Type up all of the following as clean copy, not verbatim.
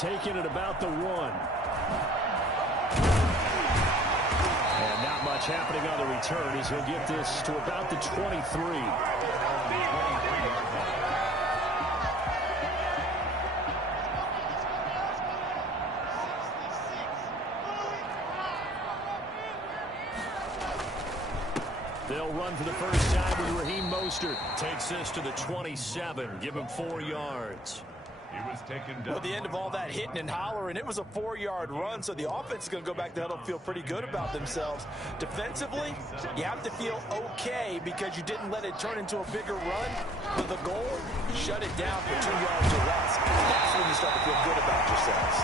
taken at about the 1. And not much happening on the return as he'll get this to about the 23. They'll run for the first time with Raheem Mostert. Takes this to the 27. Give him 4 yards. He was taken down. Well, at the end of all that hitting and hollering, it was a 4-yard run, so the offense is going to go back to huddle and feel pretty good about themselves. Defensively, you have to feel okay because you didn't let it turn into a bigger run. But the goal, shut it down for 2 yards or less. That's when you start to feel good about yourselves.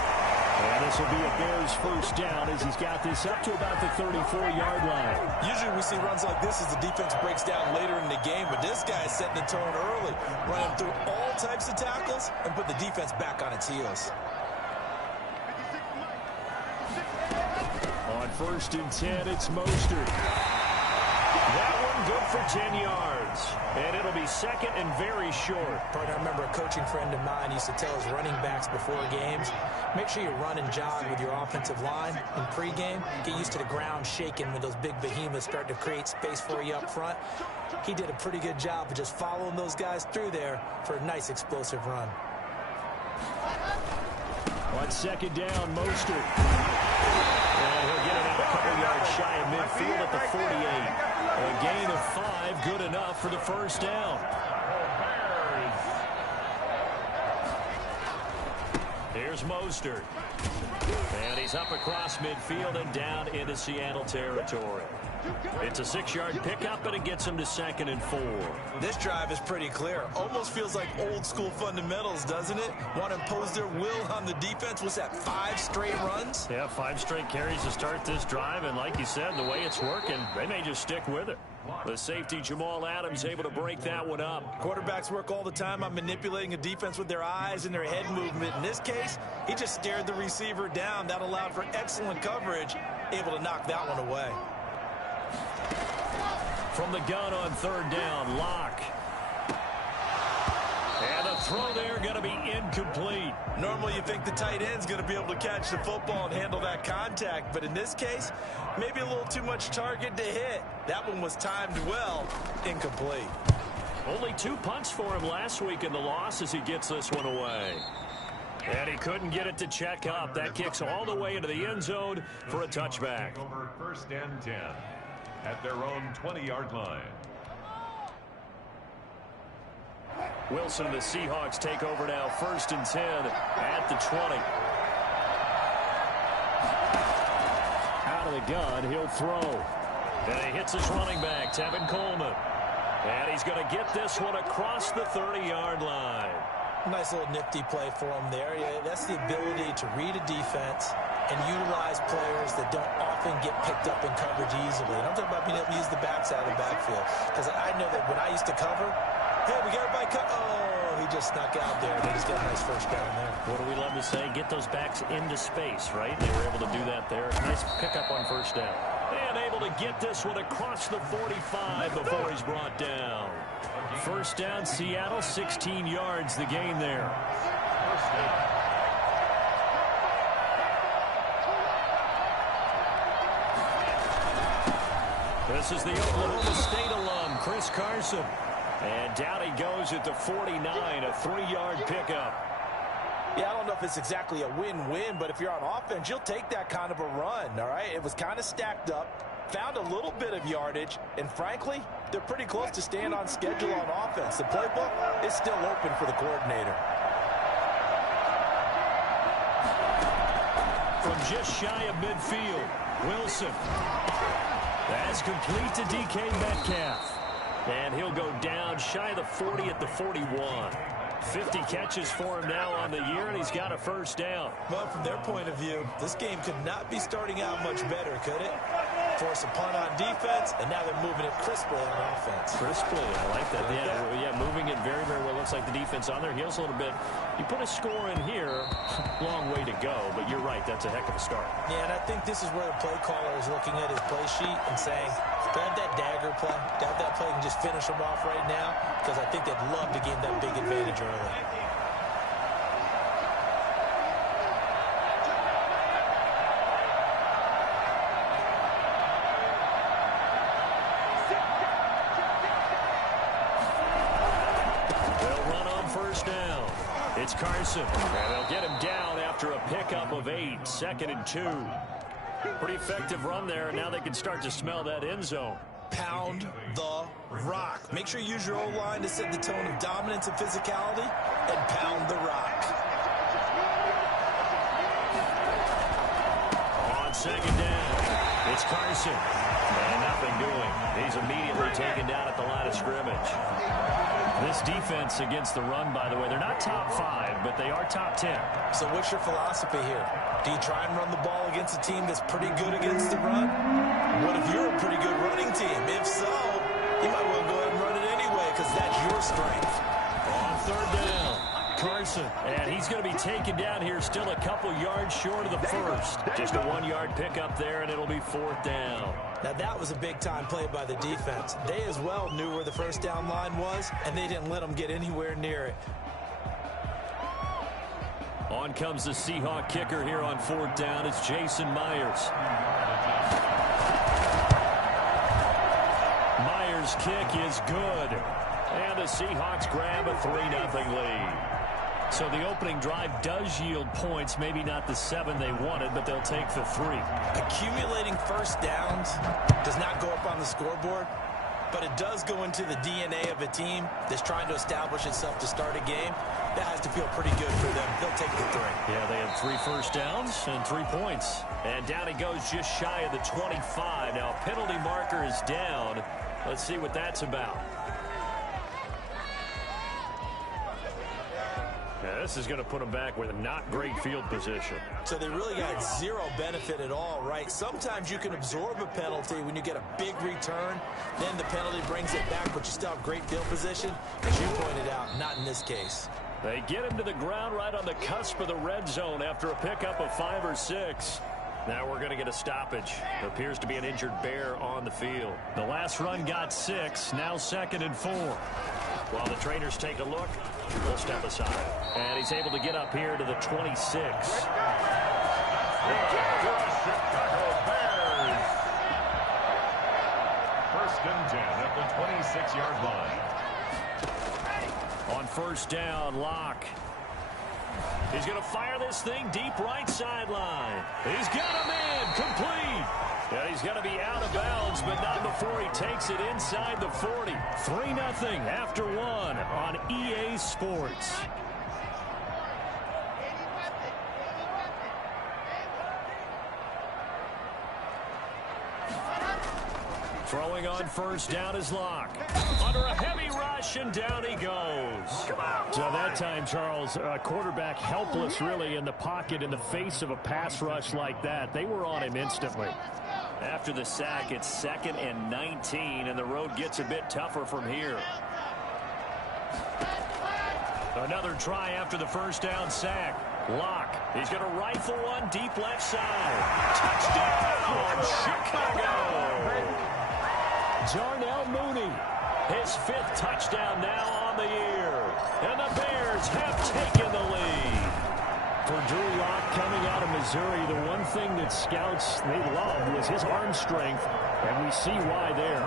And this will be a Bears first down as he's got this up to about the 34-yard line. Usually we see runs like this as the defense breaks down later in the game, but this guy is setting the tone early, running through all types of tackles and put the defense back on its heels. On 1st and 10, it's Mostert. That one good for 10 yards. And it'll be second and very short. Partner, I remember a coaching friend of mine used to tell his running backs before games, make sure you run and jog with your offensive line in pregame. Get used to the ground shaking when those big behemoths start to create space for you up front. He did a pretty good job of just following those guys through there for a nice explosive run. On 2nd down, Mostert. And he'll get it out a couple yards shy of midfield at the 48. A gain of 5, good enough for the first down. Here's Mostert. And he's up across midfield and down into Seattle territory. It's a 6-yard pickup, and it gets him to 2nd and 4. This drive is pretty clear. Almost feels like old-school fundamentals, doesn't it? Want to impose their will on the defense. What's that, 5 straight runs? Yeah, 5 straight carries to start this drive, and like you said, the way it's working, they may just stick with it. The safety, Jamal Adams, able to break that one up. Quarterbacks work all the time on manipulating a defense with their eyes and their head movement. In this case, he just stared the receiver down. That allowed for excellent coverage, able to knock that one away. From the gun on 3rd down, Locke. And the throw there going to be incomplete. Normally you think the tight end's going to be able to catch the football and handle that contact, but in this case, maybe a little too much target to hit. That one was timed well, incomplete. Only 2 punts for him last week in the loss as he gets this one away. And he couldn't get it to check up. That kicks all the way into the end zone for a touchback. Over 1st and 10 at their own 20-yard line. Wilson and the Seahawks take over now, 1st and 10 at the 20. Out of the gun, he'll throw. And he hits his running back, Tevin Coleman. And he's going to get this one across the 30-yard line. Nice little nifty play for him there. Yeah, that's the ability to read a defense and utilize players that don't often get picked up in coverage easily. And I'm talking about being able to use the backside of the backfield. Because I know that when I used to cover, hey, we got everybody cut. Oh, he just snuck out there. They just got a nice first down there. What do we love to say? Get those backs into space, right? They were able to do that there. Nice pickup on 1st down. And able to get this one across the 45 before he's brought down. 1st down, Seattle, 16 yards the gain there. This is the Oklahoma State alum, Chris Carson. And down he goes at the 49, a 3-yard pickup. Yeah, I don't know if it's exactly a win-win, but if you're on offense, you'll take that kind of a run, all right? It was kind of stacked up, found a little bit of yardage, and frankly, they're pretty close to staying on schedule on offense. The playbook is still open for the coordinator. From just shy of midfield, Wilson. That's complete to DK Metcalf. And he'll go down shy of the 40 at the 41. 50 catches for him now on the year, and he's got a first down. Well, from their point of view, this game could not be starting out much better, could it? Force a punt on defense, and now they're moving it crisply on offense. Crisply, I like that. Yeah, moving it very, very well. Looks like the defense on their heels a little bit. You put a score in here, long way to go, but you're right, that's a heck of a start. Yeah, and I think this is where the play caller is looking at his play sheet and saying, do I have that dagger play? Do I have that play and just finish them off right now? Because I think they'd love to gain that big advantage early. first down. It's Carson, and they'll get him down after a pickup of 8, 2nd and 2. Pretty effective run there, and now they can start to smell that end zone. Pound the rock. Make sure you use your O-line to set the tone of dominance and physicality, and pound the rock. On 2nd down, it's Carson. And nothing doing. He's immediately taken down at the line of scrimmage. This defense against the run, by the way, they're not top 5, but they are top 10. So what's your philosophy here? Do you try and run the ball against a team that's pretty good against the run? What if you're a pretty good running team? If so, you might well go ahead and run it anyway because that's your strength. On 3rd down, Carson. And he's going to be taken down here still a couple yards short of the first. Just a 1-yard pickup there, and it'll be 4th down. Now, that was a big-time play by the defense. They as well knew where the first down line was, and they didn't let them get anywhere near it. On comes the Seahawk kicker here on 4th down. It's Jason Myers. Myers' kick is good. And the Seahawks grab a 3-0 lead. So the opening drive does yield points, maybe not the 7 they wanted, but they'll take the 3. Accumulating first downs does not go up on the scoreboard, but it does go into the DNA of a team that's trying to establish itself to start a game. That has to feel pretty good for them. They'll take the 3. Yeah, they had 3 first downs and 3 points. And down he goes just shy of the 25. Now a penalty marker is down. Let's see what that's about. Yeah, this is going to put them back with a not great field position. So they really got zero benefit at all, right? Sometimes you can absorb a penalty when you get a big return. Then the penalty brings it back, but you still have great field position. As you pointed out, not in this case. They get him to the ground right on the cusp of the red zone after a pickup of 5 or 6. Now we're going to get a stoppage. There appears to be an injured Bear on the field. The last run got 6, now 2nd and 4. While the trainers take a look, we'll step aside. And he's able to get up here to the 26. Chicago Bears. 1st and 10 at the 26-yard line. On 1st down, Locke. He's going to fire this thing deep right sideline. He's got him in, complete. Yeah, he's going to be out of bounds, but not before he takes it inside the 40. 3-0 after 1 on EA Sports. Throwing on 1st down is Locke. Under a heavy rush, and down he goes. So that time, Charles, quarterback helpless really in the pocket in the face of a pass rush like that. They were on him instantly. After the sack, it's 2nd and 19, and the road gets a bit tougher from here. Another try after the 1st down sack. Locke, he's going to rifle one deep left side. Touchdown, Chicago! Darnell Mooney, his 5th touchdown now on the year. And the Bears have taken the lead. For Drew Lock coming out of Missouri, the one thing that scouts they loved was his arm strength, and we see why there.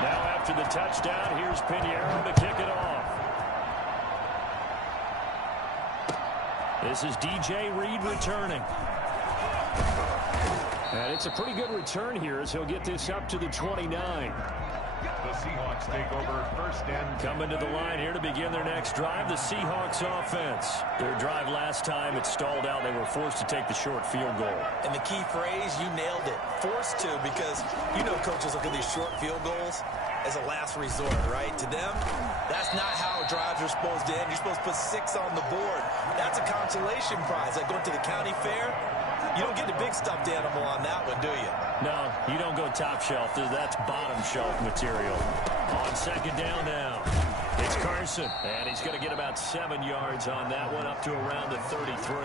Now after the touchdown, here's Pinheiro to kick it off. This is DJ Reed returning. And it's a pretty good return here as he'll get this up to the 29. The Seahawks take over 1st and 10. Coming to the line here to begin their next drive, the Seahawks offense. Their drive last time, it stalled out. They were forced to take the short field goal. And the key phrase, you nailed it. Forced to, because you know coaches look at these short field goals as a last resort, right? To them, that's not how drives are supposed to end. You're supposed to put 6 on the board. That's a consolation prize. Like going to the county fair, you don't get the big stuffed animal on that one, do you? No, you don't go top shelf. That's bottom shelf material. On 2nd down now, it's Carson. And he's going to get about 7 yards on that one, up to around the 33.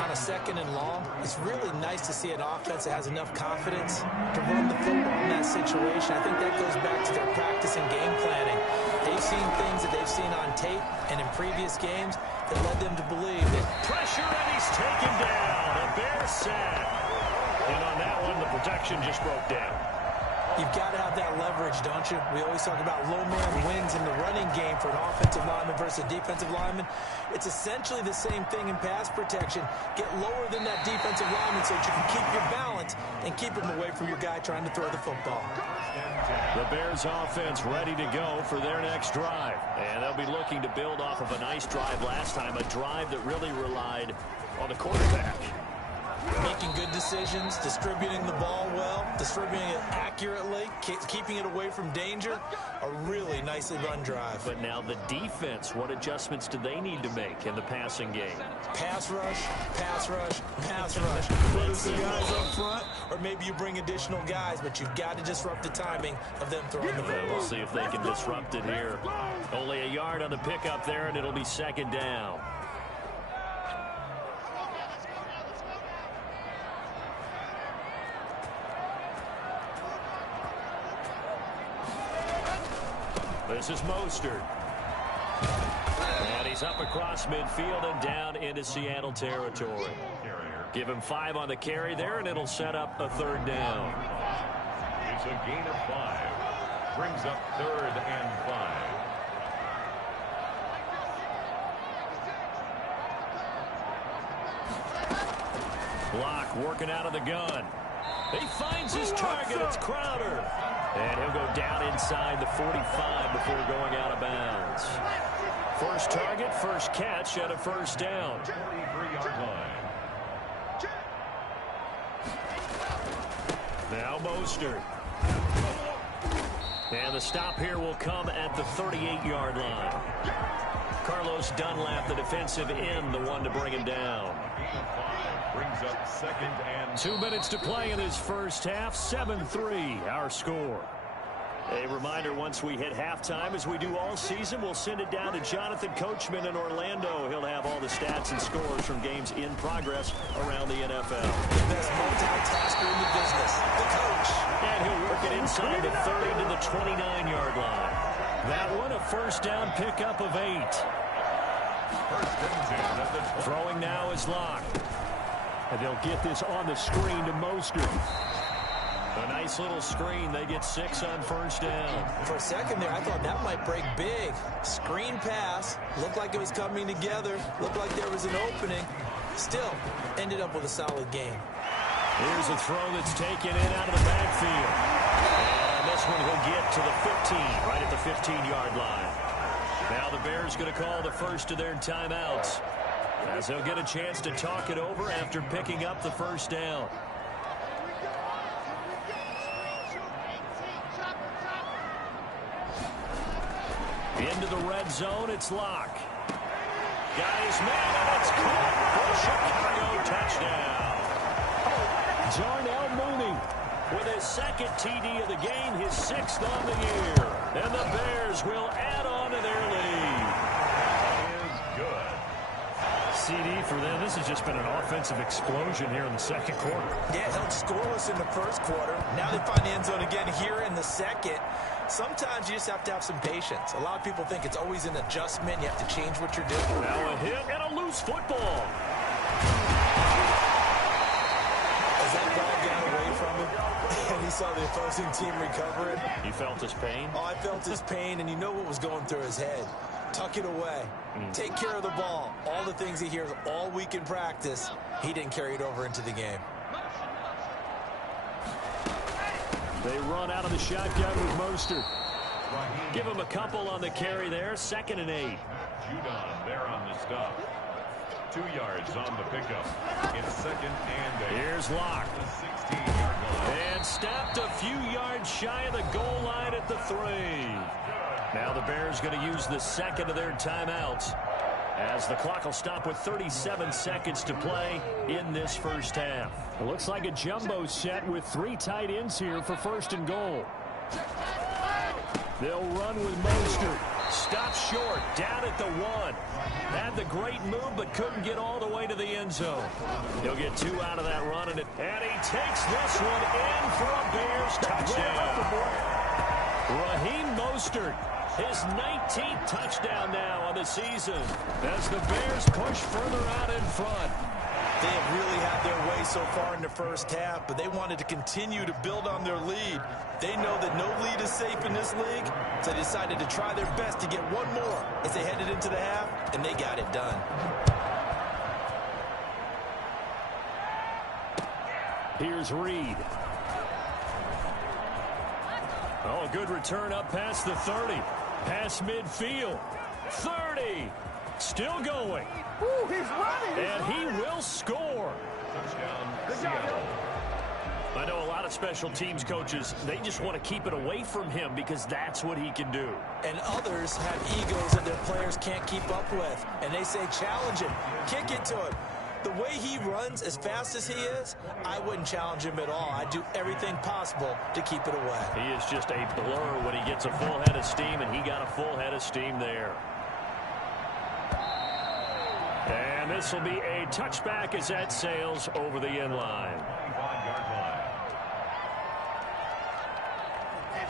On a 2nd and long, it's really nice to see an offense that has enough confidence to run the football in that situation. I think that goes back to their practice and game planning. They've seen things that they've seen on tape and in previous games that led them to believe that pressure, and he's taken down. A Bear sack. And on that one, the protection just broke down. You've got to have that leverage, don't you? We always talk about low man wins in the running game for an offensive lineman versus a defensive lineman. It's essentially the same thing in pass protection. Get lower than that defensive lineman so that you can keep your balance and keep him away from your guy trying to throw the football. The Bears offense ready to go for their next drive. And they'll be looking to build off of a nice drive last time, a drive that really relied on the quarterback. Making good decisions, distributing the ball well, distributing it accurately, keeping it away from danger. A really nicely run drive. But now the defense, what adjustments do they need to make in the passing game? Pass rush, pass rush, pass rush. Whether it's the guys up front or maybe you bring additional guys, but you've got to disrupt the timing of them throwing the football. We'll see if they can disrupt it here. Only a yard on the pickup there, and it'll be second down. This is Mostert. And he's up across midfield and down into Seattle territory. Give him 5 on the carry there, and it'll set up a third down. It's a gain of 5. Brings up 3rd and 5. Block working out of the gun. He finds his target. It's Crowder. And he'll go down inside the 45 before going out of bounds. First target, first catch, and a first down. 23-yard line. Now Mostert. And the stop here will come at the 38-yard line. Carlos Dunlap, the defensive end, the one to bring him down. Brings up 2nd and 2 minutes to play in this first half. 7-3 our score. A reminder, once we hit halftime, as we do all season, we'll send it down to Jonathan Coachman in Orlando. He'll have all the stats and scores from games in progress around the NFL. The best multitasker in the business, the coach. And he'll work it inside the 30 to the 29-yard line. That one, a first down pickup of 8. Throwing now is Locke. And they'll get this on the screen to Mostert. A nice little screen. They get 6 on first down. For a second there, I thought that might break big. Screen pass. Looked like it was coming together. Looked like there was an opening. Still, ended up with a solid game. Here's a throw that's taken in out of the backfield. And this one he'll get to the 15, right at the 15-yard line. Now the Bears going to call the first of their timeouts, as they'll get a chance to talk it over after picking up the first down. Into the red zone, it's Locke. Guys, man, and it's caught for Chicago touchdown. Darnell Mooney with his 2nd TD of the game, his 6th on the year. And the Bears will add on to their lead. CD for them. This has just been an offensive explosion here in the second quarter. Yeah, held scoreless in the first quarter. Now they find the end zone again here in the second. Sometimes you just have to have some patience. A lot of people think it's always an adjustment. You have to change what you're doing. Now a hit and a loose football. As that ball got away from him, and he saw the opposing team recover it. You felt his pain? Oh, I felt his pain, and you know what was going through his head. Tuck it away. Take care of the ball. All the things he hears all week in practice, he didn't carry it over into the game. They run out of the shotgun with Mostert. Give him a couple on the carry there. 2nd and 8. Judon there on the stop. 2 yards on the pickup. It's 2nd and 8. Here's Locke. The 16-yard line. And stopped a few yards shy of the goal line at the 3. Now the Bears going to use the 2nd of their timeouts, as the clock will stop with 37 seconds to play in this first half. It looks like a jumbo set with 3 tight ends here for 1st and goal. They'll run with Mostert. Stop short, down at the 1. Had the great move, but couldn't get all the way to the end zone. He'll get 2 out of that run, and he takes this one in for a Bears touchdown. Raheem Mostert, his 19th touchdown now on the season, as the Bears push further out in front. They have really had their way so far in the first half, but they wanted to continue to build on their lead. They know that no lead is safe in this league, so they decided to try their best to get one more as they headed into the half, and they got it done. Here's Reed. Oh, good return up past the 30. Past midfield. 30. Still going. Ooh, he's running. And he will score. Touchdown, Seattle. I know a lot of special teams coaches, they just want to keep it away from him because that's what he can do. And others have egos that their players can't keep up with. And they say, challenge him. Kick it to him. The way he runs as fast as he is, I wouldn't challenge him at all. I'd do everything possible to keep it away. He is just a blur when he gets a full head of steam, and he got a full head of steam there. And this will be a touchback as that sails over the end line. 25-yard line.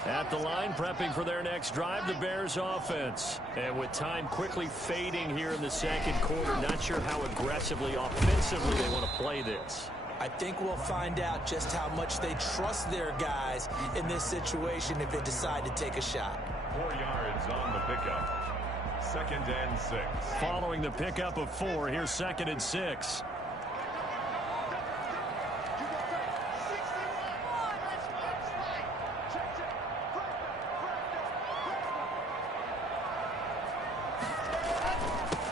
At the line, prepping for their next drive, the Bears offense. And with time quickly fading here in the second quarter, not sure how aggressively, offensively they want to play this. I think we'll find out just how much they trust their guys in this situation if they decide to take a shot. 4 yards on the pickup. 2nd and 6. Following the pickup of 4, here's 2nd and 6.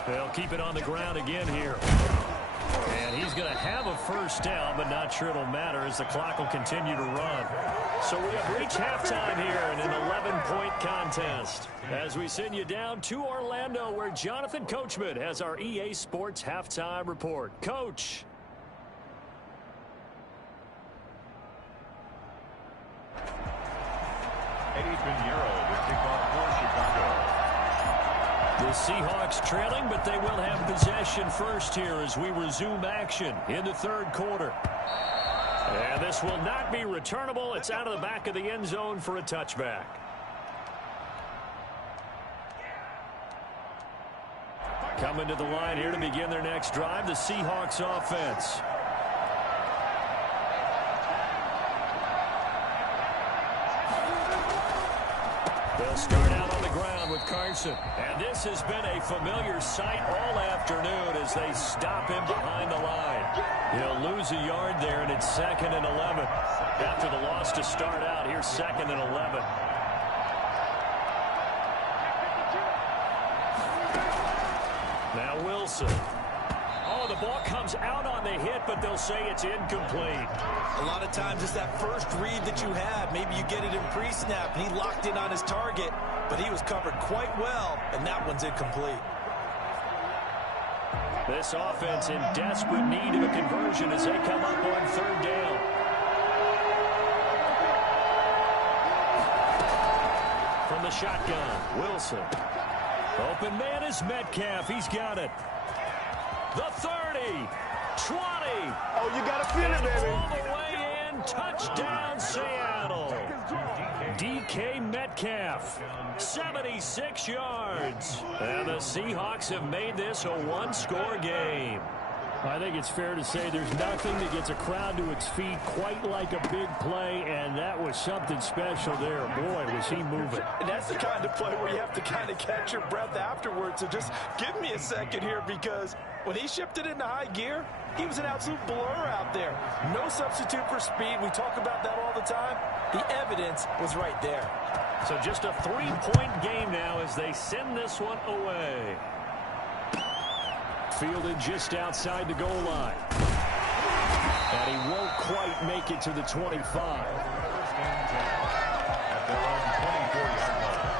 They'll keep it on the ground again here. And he's going to have a first down, but not sure it'll matter as the clock will continue to run. So we have reached halftime here in an 11-point contest. As we send you down to Orlando, where Jonathan Coachman has our EA Sports halftime report. Coach. Eddie Pinheiro with kickoff for Chicago. The Seahawks trailing, but they will have possession first here as we resume action in the third quarter. And this will not be returnable. It's out of the back of the end zone for a touchback. Coming to the line here to begin their next drive, the Seahawks offense. They'll start out on the ground with Carson. And this has been a familiar sight all afternoon as they stop him behind the line. He'll lose a yard there, and it's 2nd and 11. After the loss to start out, here's 2nd and 11. Now Wilson. Oh, the ball comes out on the hit, but they'll say it's incomplete. A lot of times it's that first read that you have. Maybe you get it in pre-snap, and he locked in on his target, but he was covered quite well, and that one's incomplete. This offense in desperate need of a conversion as they come up on 3rd down. From the shotgun, Wilson. Open man is Metcalf. He's got it. The 30, 20. Oh, you got to feel it, baby. All the way in. Touchdown, Seattle. DK Metcalf, 76 yards. And the Seahawks have made this a one-score game. I think it's fair to say there's nothing that gets a crowd to its feet quite like a big play, and that was something special there. Boy, was he moving. And that's the kind of play where you have to kind of catch your breath afterwards. So just give me a second here, because when he shifted into high gear, he was an absolute blur out there. No substitute for speed. We talk about that all the time. The evidence was right there. So just a 3-point game now as they send this one away. Fielded just outside the goal line. And he won't quite make it to the 25. First and 10 at their own 24-yard line.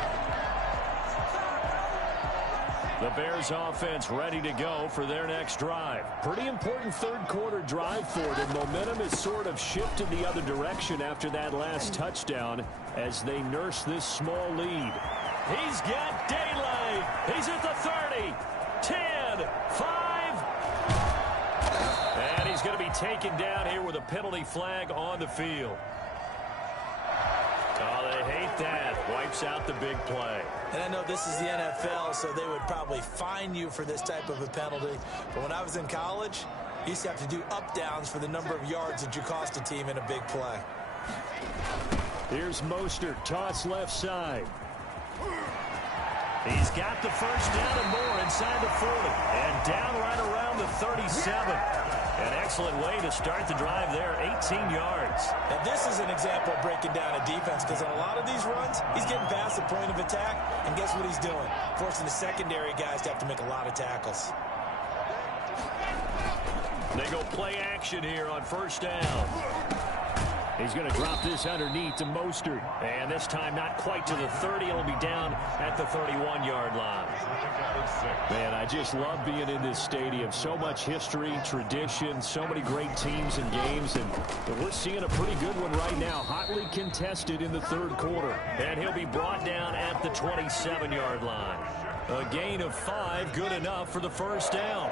The Bears offense ready to go for their next drive. Pretty important third quarter drive for them. Momentum has sort of shifted the other direction after that last touchdown as they nurse this small lead. He's got daylight. He's at the 30, 10, 5. And he's going to be taken down here with a penalty flag on the field. Oh, they hate that. Wipes out the big play. And I know this is the NFL, so they would probably fine you for this type of a penalty. But when I was in college, You used to have to do up-downs for the number of yards that you cost a team in a big play. Here's Mostert, toss left side. He's got the first down and more inside the 40. And down right around the 37. An excellent way to start the drive there, 18 yards. And this is an example of breaking down a defense, because on a lot of these runs, he's getting past the point of attack, and guess what he's doing? Forcing the secondary guys to have to make a lot of tackles. They go play action here on first down. He's going to drop this underneath to Mostert. And this time not quite to the 30. It'll be down at the 31-yard line. Man, I just love being in this stadium. So much history, tradition, so many great teams and games. And we're seeing a pretty good one right now. Hotly contested in the third quarter. And he'll be brought down at the 27-yard line. A gain of 5, good enough for the first down.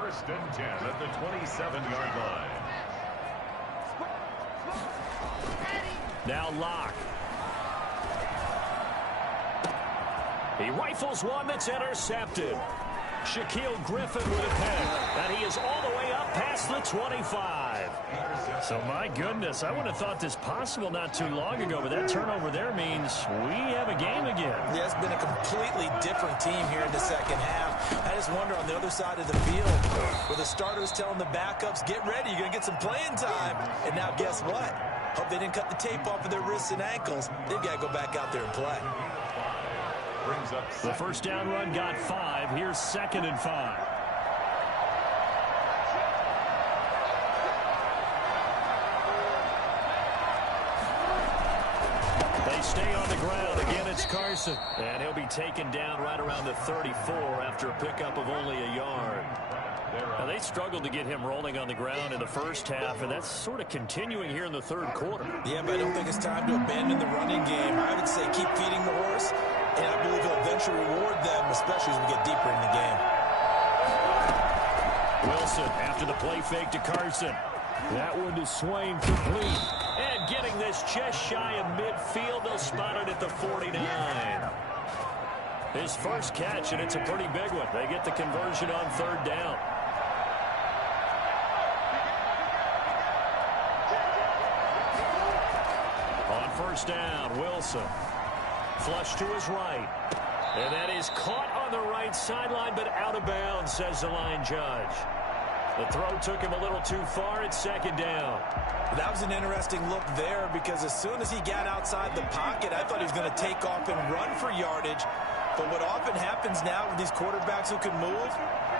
First and 10 at the 27-yard line. Now Locke. He rifles one that's intercepted. Shaquille Griffin with a pick. And he is all the way up past the 25. So, my goodness, I would have thought this possible not too long ago, but that turnover there means we have a game again. Yeah, it's been a completely different team here in the second half. I just wonder on the other side of the field, where the starters telling the backups, get ready, you're going to get some playing time. And now guess what? Hope they didn't cut the tape off of their wrists and ankles. They've got to go back out there and play. Brings up the first down run got 5. Here's 2nd and 5. They stay on the ground. Again, it's Carson. And he'll be taken down right around the 34 after a pickup of only a yard. Now, they struggled to get him rolling on the ground in the first half, and that's sort of continuing here in the third quarter. Yeah, but I don't think it's time to abandon the running game. I would say keep feeding the horse, and I believe he'll eventually reward them, especially as we get deeper in the game. Wilson after the play fake to Carson. That one to Swain, complete. And getting this just shy of midfield, they'll spot it at the 49. His first catch, and it's a pretty big one. They get the conversion on third down. On first down, Wilson. Flush to his right. And that is caught on the right sideline, but out of bounds, says the line judge. The throw took him a little too far. It's second down. That was an interesting look there, because as soon as he got outside the pocket, I thought he was going to take off and run for yardage. But what often happens now with these quarterbacks who can move,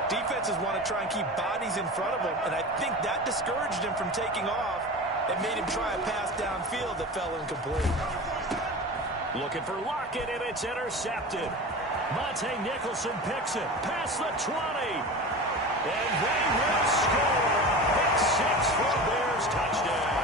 defenses want to try and keep bodies in front of them, and I think that discouraged him from taking off and made him try a pass downfield that fell incomplete. Looking for Lockett, and it's intercepted. Monte Nicholson picks it past the 20. And they will score. Pick 6 for a Bears touchdown.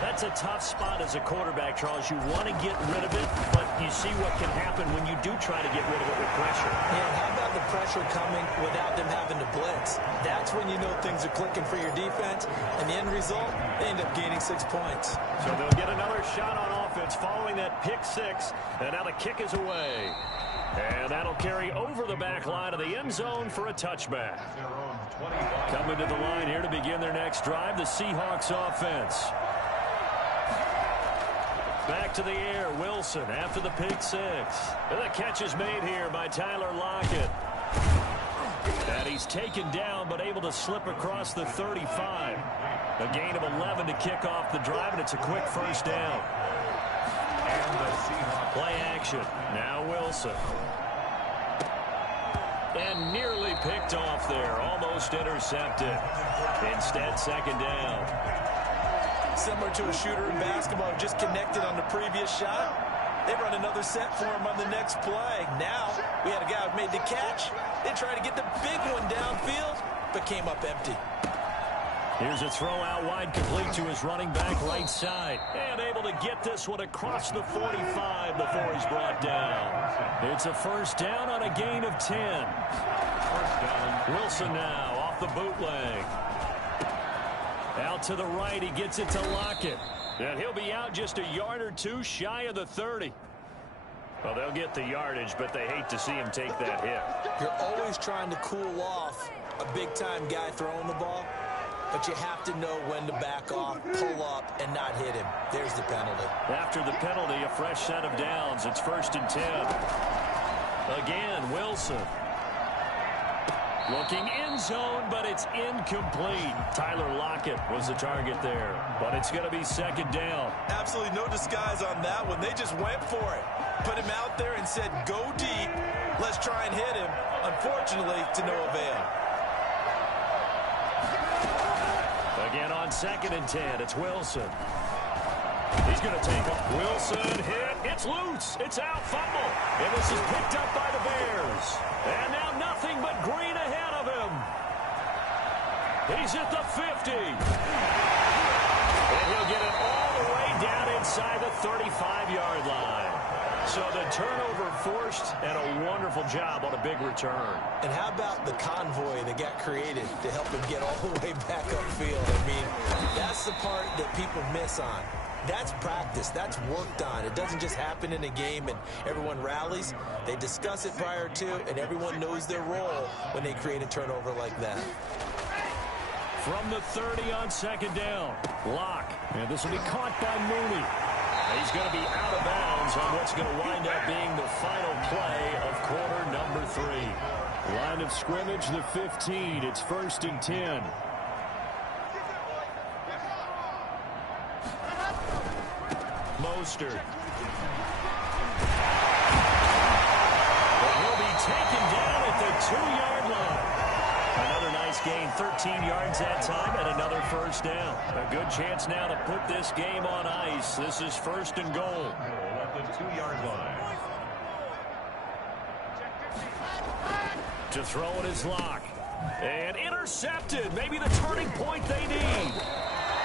That's a tough spot as a quarterback, Charles. You want to get rid of it, but you see what can happen when you do try to get rid of it with pressure. And how about the pressure coming without them having to blitz? That's when you know things are clicking for your defense, and the end result, they end up gaining 6 points. So they'll get another shot on offense following that pick 6, and now the kick is away. And that'll carry over the back line of the end zone for a touchback. Coming to the line here to begin their next drive, the Seahawks offense. Back to the air, Wilson after the pick 6. And the catch is made here by Tyler Lockett. And he's taken down but able to slip across the 35. A gain of 11 to kick off the drive, and it's a quick first down. And the Seahawks play action. Now Wilson. And nearly picked off there. Almost intercepted. Instead, second down. Similar to a shooter in basketball who just connected on the previous shot. They run another set for him on the next play. Now, we had a guy who made the catch. They tried to get the big one downfield, but came up empty. Here's a throw out wide, complete to his running back right side. And able to get this one across the 45 before he's brought down. It's a first down on a gain of 10. First down. Wilson now off the bootleg. Out to the right, he gets it to Lockett. And he'll be out just a yard or two shy of the 30. Well, they'll get the yardage, but they hate to see him take that hit. You're always always trying to cool off a big-time guy throwing the ball, but you have to know when to back off, pull up, and not hit him. There's the penalty. After the penalty, a fresh set of downs. It's 1st and 10. Again, Wilson. Looking in zone, but it's incomplete. Tyler Lockett was the target there, but it's going to be 2nd down. Absolutely no disguise on that one. They just went for it. Put him out there and said, go deep. Let's try and hit him. Unfortunately, to no avail. Again on 2nd and 10, it's Wilson. He's going to take it. Wilson hit. It's loose. It's out. Fumble. And this is picked up by the Bears. And now nothing but green ahead of him. He's at the 50. And he'll get it all the way down inside the 35-yard line. So the turnover forced, and a wonderful job on a big return. And how about the convoy that got created to help him get all the way back upfield? I mean, that's the part that people miss on. That's practice. That's worked on. It doesn't just happen in a game and everyone rallies. They discuss it prior to, and everyone knows their role when they create a turnover like that. From the 30 on 2nd down, Locke. And this will be caught by Mooney. He's going to be out of bounds on what's going to wind up being the final play of quarter number 3. Line of scrimmage, the 15. It's 1st and 10. Mostert. But he'll be taken down at the 2-yard line. Another nice gain, 13 yards that time, and another 1st down. A good chance now to put this game on ice. This is 1st and goal. At the 2-yard line. To throw it is Locke. And intercepted. Maybe the turning point they need.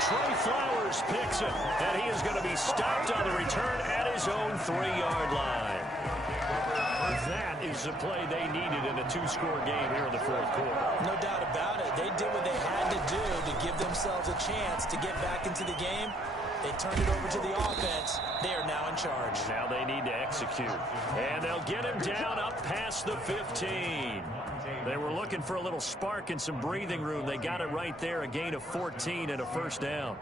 Trey Flowers picks it, and he is going to be stopped on the return at his own 3-yard line. That is the play they needed in a 2-score game here in the 4th quarter. No doubt about it. They did what they had to do to give themselves a chance to get back into the game. They turned it over to the offense. They are now in charge. Now they need to execute. And they'll get him down up past the 15. They were looking for a little spark and some breathing room. They got it right there, a gain of 14 and a 1st down.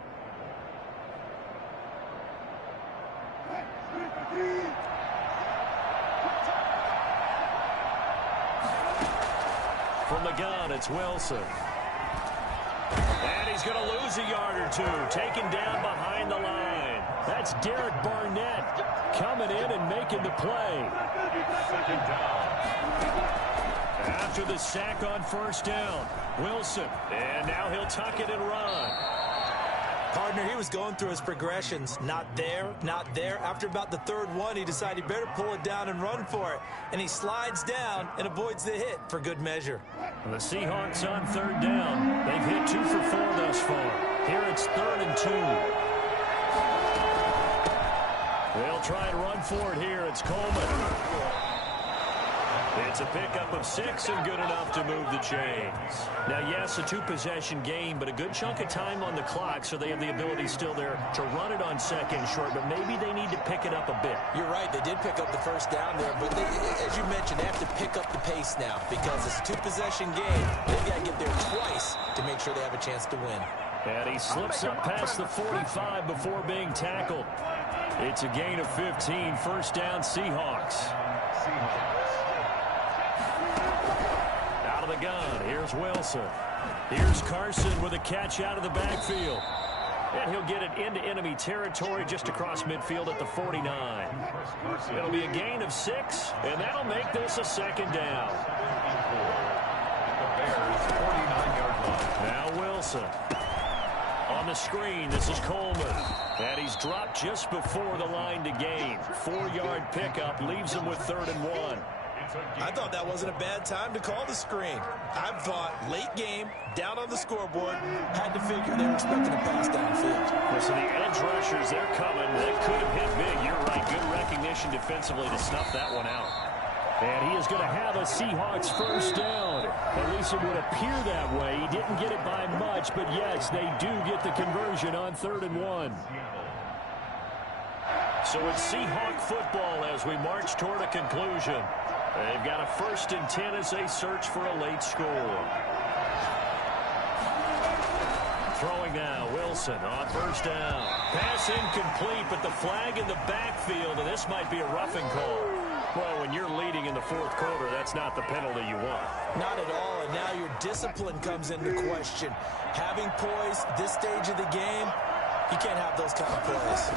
From the gun, it's Wilson. And he's going to lose a yard or two, taken down behind the line. That's Derek Barnett coming in and making the play. 2nd down. After the sack on 1st down, Wilson. And now he'll tuck it and run. Partner, he was going through his progressions. Not there, not there. After about the 3rd one, he decided he better pull it down and run for it. And he slides down and avoids the hit for good measure. The Seahawks on 3rd down. They've hit 2 for 4 thus far. Here it's 3rd and 2. They'll try and run for it here. It's Coleman. It's a pickup of 6 and good enough to move the chains. Now, yes, a 2-possession game, but a good chunk of time on the clock, so they have the ability still there to run it on 2nd and short, but maybe they need to pick it up a bit. You're right. They did pick up the 1st down there, but they, as you mentioned, they have to pick up the pace now because it's a 2-possession game. They've got to get there twice to make sure they have a chance to win. And he slips up past the 45 before being tackled. It's a gain of 15, 1st down Seahawks. Out of the gun, here's Wilson. Here's Carson with a catch out of the backfield. And he'll get it into enemy territory just across midfield at the 49. It'll be a gain of 6, and that'll make this a 2nd down. The Bears' 49-yard line. Now Wilson. On the screen, this is Coleman. And he's dropped just before the line to gain. 4-yard pickup leaves him with 3rd and 1. I thought that wasn't a bad time to call the screen. I thought late game, down on the scoreboard, had to figure they were expecting a pass downfield. So the edge rushers, they're coming. They could have hit big. You're right. Good recognition defensively to snuff that one out. And he is going to have a Seahawks 1st down. At least it would appear that way. He didn't get it by much, but yes, they do get the conversion on 3rd and 1. So it's Seahawk football as we march toward a conclusion. They've got a 1st and 10 as they search for a late score. Throwing now, Wilson on 1st down. Pass incomplete, but the flag in the backfield, and this might be a roughing call. Well, when you're leading in the 4th quarter, that's not the penalty you want. Not at all, and now your discipline comes into question. Having poise this stage of the game, you can't have those kind of plays.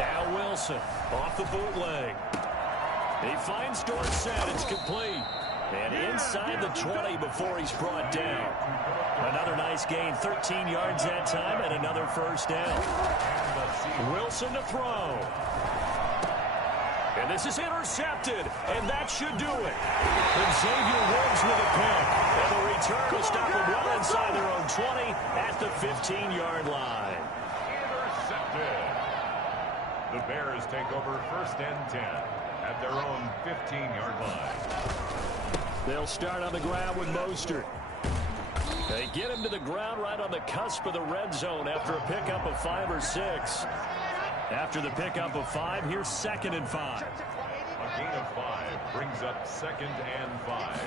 Now Wilson off the bootleg. He finds Dorsett. It's complete. And inside the 20 before he's brought down. Another nice gain, 13 yards that time, and another 1st down. Wilson to throw. And this is intercepted, and that should do it. And Xavier Woods with a pick. And the return will stop them well inside their own 20 at the 15-yard line. Intercepted. The Bears take over 1st and 10 at their own 15-yard line. They'll start on the ground with Mostert. They get him to the ground right on the cusp of the red zone after a pickup of 5 or 6. After the pickup of 5, here's 2nd and 5. A gain of 5 brings up 2nd and 5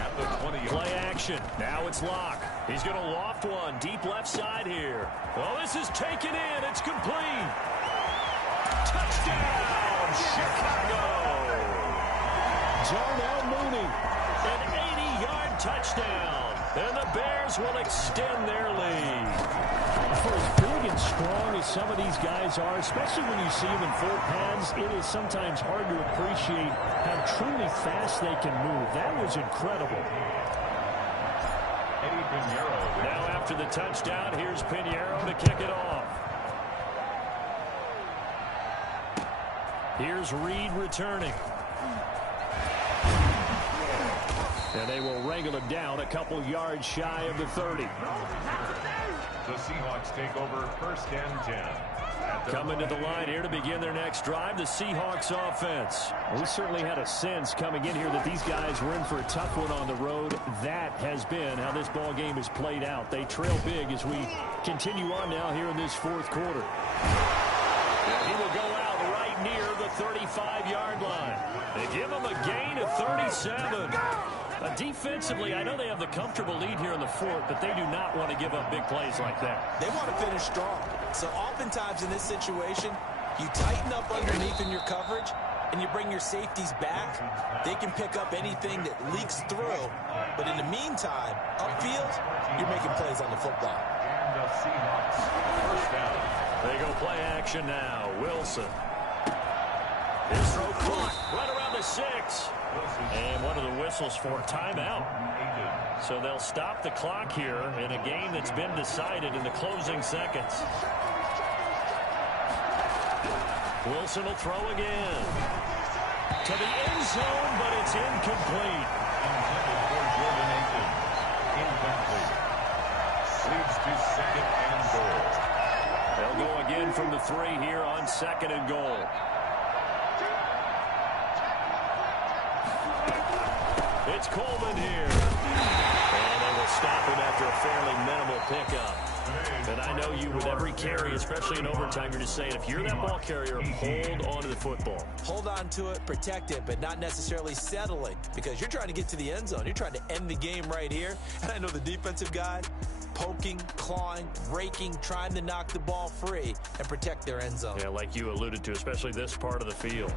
at the 20. Play action. Now it's Locke. He's going to loft one deep left side here. Oh, this is taken in. It's complete. Touchdown, Chicago. Darnell Mooney, an 80-yard touchdown. And the Bears will extend their lead. For as big and strong as some of these guys are, especially when you see them in full pads, it is sometimes hard to appreciate how truly fast they can move. That was incredible. Now after the touchdown, here's Pinheiro to kick it off. Here's Reed returning. And they will wrangle him down a couple yards shy of the 30. The Seahawks take over 1st and 10. Coming to the line here to begin their next drive, the Seahawks offense. We certainly had a sense coming in here that these guys were in for a tough one on the road. That has been how this ball game has played out. They trail big as we continue on now here in this 4th quarter. And he will go out right near the 35-yard line. They give him a gain of 37. Defensively, I know they have the comfortable lead here in the 4th, but they do not want to give up big plays like that. They want to finish strong. So oftentimes in this situation, you tighten up underneath in your coverage, and you bring your safeties back. They can pick up anything that leaks through. But in the meantime, upfield, you're making plays on the football. And the Seahawks 1st down. They go play action now. Wilson. His throw caught right around the 6. And one of the whistles for timeout. So they'll stop the clock here in a game that's been decided in the closing seconds. Wilson will throw again. To the end zone, but it's incomplete. Incomplete. Leads to 2nd and goal. They'll go again from the 3 here on 2nd and goal. It's Coleman here. And they will stop him after a fairly minimal pickup. And I know you with every carry, especially in overtime, you're just saying if you're that ball carrier, hold on to the football. Hold on to it, protect it, but not necessarily settling because you're trying to get to the end zone. You're trying to end the game right here. And I know the defensive guy poking, clawing, raking, trying to knock the ball free and protect their end zone. Yeah, like you alluded to, especially this part of the field.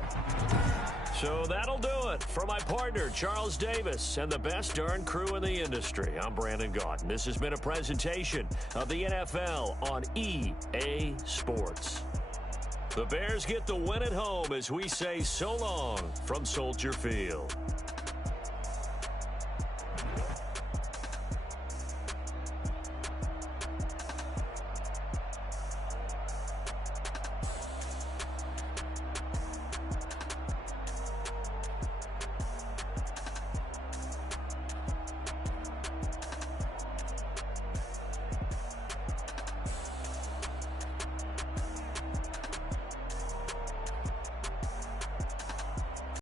So that'll do it. For my partner, Charles Davis, and the best darn crew in the industry, I'm Brandon Gaudin. This has been a presentation of the NFL on EA Sports. The Bears get the win at home as we say so long from Soldier Field.